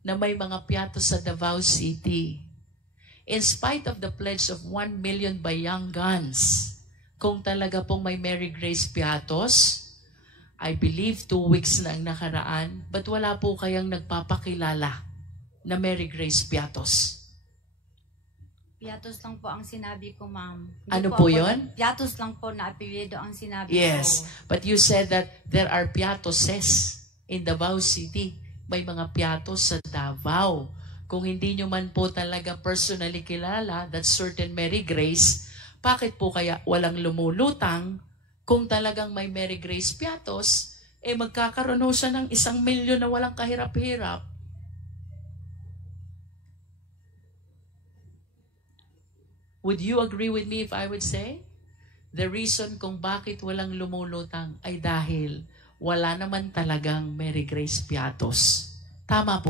na may mga piatos sa Davao City. In spite of the pledge of 1 million by Young Guns, kung talaga pong may Mary Grace Piatos, I believe 2 weeks na ang nakaraan, but wala po kayang nagpapakilala na Mary Grace Piatos? Piatos lang po ang sinabi ko, ma'am. Ano po yun? Piatos lang po na apelyido ang sinabi ko. Yes, but you said that there are piatoses in Davao City. May mga piatos sa Davao. Kung hindi nyo man po talaga personally kilala that certain Mary Grace, bakit po kaya walang lumulutang kung talagang may Mary Grace Piatos, magkakaroon ho siya ng 1 milyon na walang kahirap-hirap. Would you agree with me if I would say, the reason kung bakit walang lumulutang ay dahil wala naman talagang Mary Grace Piatos? Tama po.